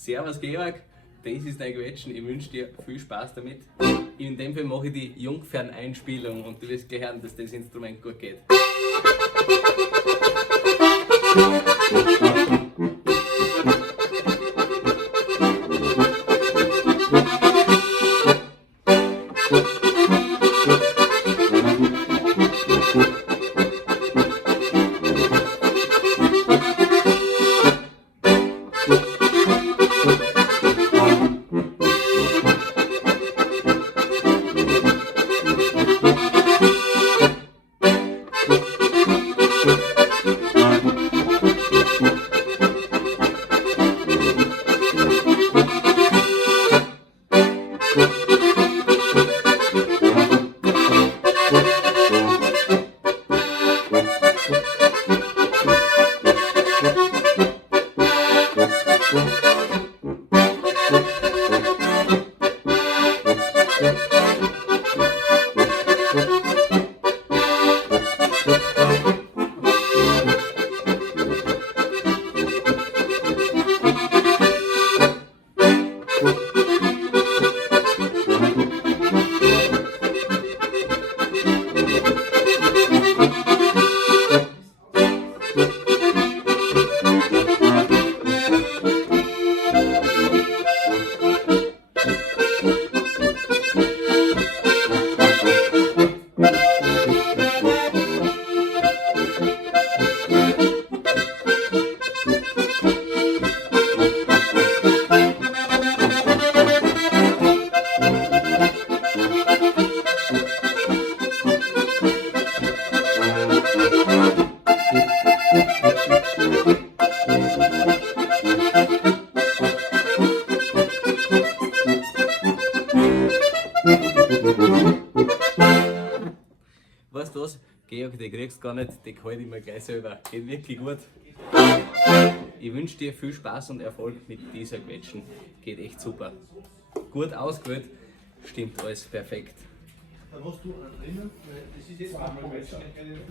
Servus Georg, das ist dein Quetschen, ich wünsche dir viel Spaß damit. In dem Fall mache ich die Jungferneinspielung und du wirst gleich hören, dass das Instrument gut geht. Weißt du was, Georg, die kriegst du gar nicht, die halte ich mir gleich selber. Geht wirklich gut. Ich wünsche dir viel Spaß und Erfolg mit dieser Quetschen. Geht echt super. Gut ausgewählt, stimmt alles perfekt. Dann hast du einen drinnen, das ist jetzt einmal Quetschen.